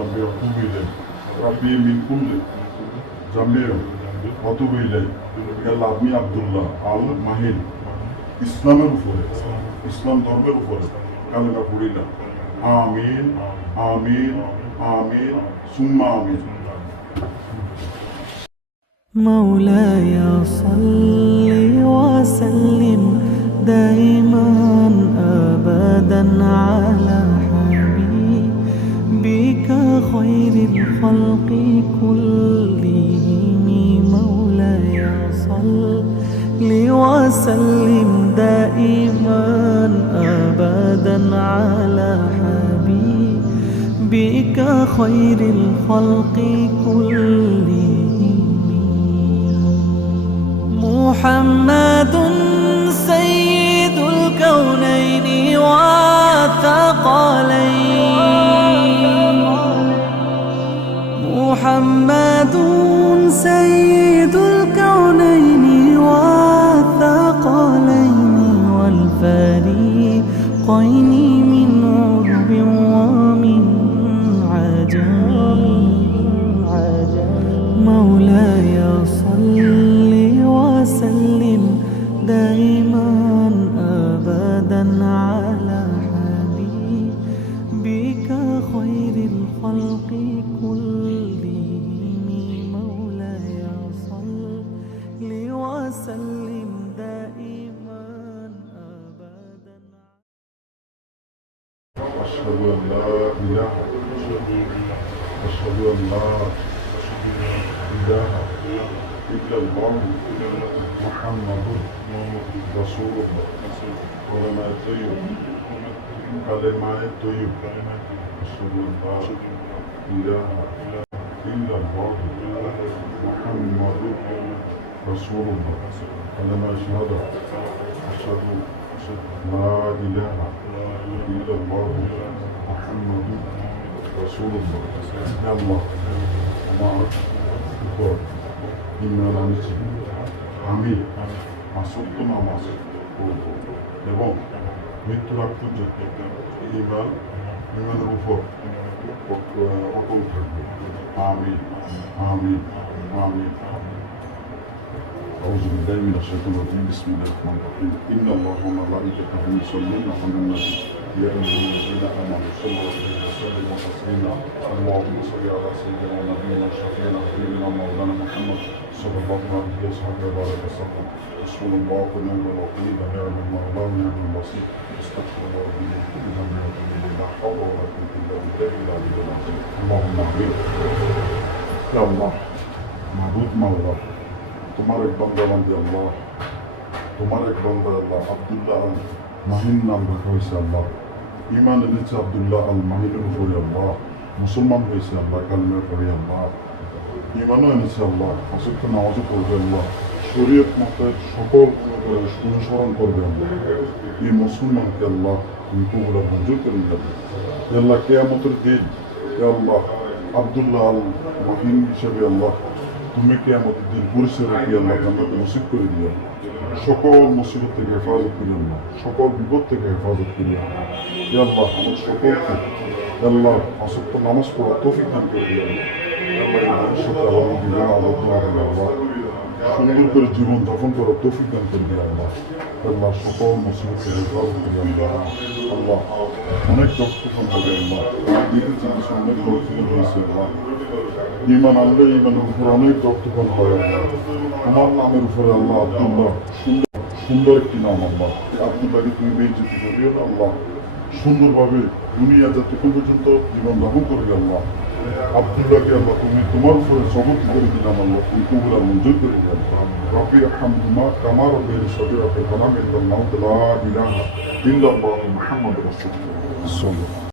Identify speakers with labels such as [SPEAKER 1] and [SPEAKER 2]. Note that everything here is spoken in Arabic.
[SPEAKER 1] ذنبي وأتوب إليه ربي من كل ذنبي وأتوب إليه আল্লাহ আপনি আব্দুল্লাহ আল মাহিন ইসলামের উপরে ইসলাম ধর্মের উপরে কালেমা পড়িলাম আমিন আমিন আমিন সুম্মা আমিন
[SPEAKER 2] مولاي صل وسلم دائما ابدا على حبيبك خير الخلق كلهم مولاي صل وسلم دائما ابدا على حبيبك خير الخلق كلهم. محمد دائما ابدا على حبيبك خير الخلق كلهم. مولاي صل وسلم دائما ابدا.
[SPEAKER 1] أشهد أن لا إله أشهد أن لا إله إلا الله محمد رسول الله كلمة طيب كلمة طيب رسول الله إله إلا الله محمد رسول الله كلمة شهادة أشهد لا إله إلا الله محمد رسول الله نعم الله الله ইমান আনছি আমি আসক্ত নামাজ করব এবং মৃত্যুর আগ পর্যন্ত ইমান ইমানের উপর অটল থাকবে আমি আমি আমি أعوذ بالله من الشيطان الرجيم بسم الله الرحمن الرحيم إن الله وملائكته يصلون على النبي يا أيها الذين آمنوا صلوا عليه الرسول المصطفينا المعظم صلى على سيدنا ونبينا شفينا حبيبنا مولانا محمد صلى الله عليه وسلم وبارك وسلم. رسول الله ونعم الوكيل. ونعم المرضى ونعم النصير استغفر الله ربي انه لا تضل لا حول ولا قوة إلا بالله العلي العظيم. اللهم اغفر يا الله. معبود مولا. بندى بندہ بندے اللہ تمہارے بندہ الله عبداللہ مہین نام بخير اسے الله. ইমান এনেছে আবদুল্লাহ আল মাহিনের উপরে আল্লাহ মুসলমান হয়েছে আল্লাহ কালমের পরে আল্লাহ ইমানও এনেছে আল্লাহ অসুস্থ নামাজও পড়বে আল্লাহ শরীয়ত মতের সকল অনুসরণ করবে আল্লাহ এই মুসলমানকে আল্লাহ তুমি কবুল মঞ্জুর করে যাবে আল্লাহ কেয়ামতের দিন আল্লাহ আবদুল্লাহ আল মাহিন হিসেবে আল্লাহ তুমি কে আমাদের দিন পরিচয় রাখি আল্লাহ আমাকে নসিব করে দিও সকল মুসিবত থেকে হেফাজত করি আল্লাহ। সকল বিপদ থেকে হেফাজত করি আল্লাহ। আল্লাহ, আমার সকলকে আল্লাহ আসক্ত নামাজ পড়া তৌফিক দান করে সুন্দর করে জীবন যাপন করার তৌফিক দান করে আল্লাহ। আল্লাহ সকল মুসিবত থেকে হেফাজত করি আল্লাহ। আল্লাহ, অনেক রক্তক্ষণ হবে আল্লাহ। অনেক রক্তক্ষণ হয়েছে আল্লাহ। ইমান আনলে ইমানের উপর অনেক রক্তক্ষণ হয় আল্লাহ। তোমার নামের উপরে আল্লাহ আব্দুল্লাহ, সুন্দর সুন্দর একটি নাম আল্লাহ। আব্দুল্লাহকে তুমি বেইজ্জতি করিও না আল্লাহ। সুন্দরভাবে দুনিয়া যতক্ষণ পর্যন্ত জীবন যাপন করবে আল্লাহ। আব্দুল্লাহকে আল্লাহ তুমি তোমার উপরে সমর্থ করে দিলাম আল্লাহ, তুমি কবুল মঞ্জুর করে দিলাম রবি আহমদুমা কামার রবের সদর আপনি বানাম ইল্লাল্লাহ লা ইলাহা ইল্লাল্লাহ মুহাম্মাদুর রাসূলুল্লাহ।